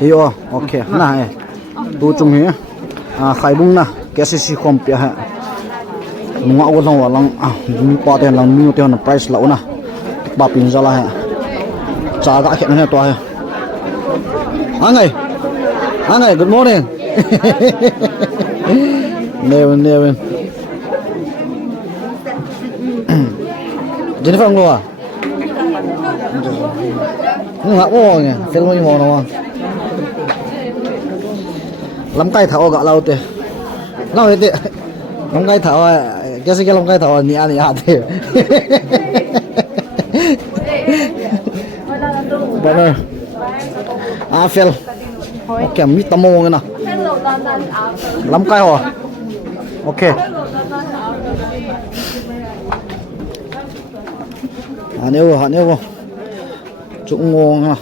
Iyo, okay. Nah, tu chung hi. Khai bung na, KCC kompia ha. Nunga ko lang walang mi pa ten lang mi ten price la una. Ba pin za la ha. Cha ga khet na to ha. Angai, good morning. Neven. Jennifer ngô à? Ngạ ô nhỉ, xem bao nhiêu món đâu à? Lắm cây thảo gạo lâu tê, lâu hết tê, lắm cây thảo à, cái gì cái lắm cây thảo à, nhẹ tê. Bạn ơi, phèn, kèm mít tamo nghe nào, lắm cây hả? Ok. Nếu chụp ngon ha.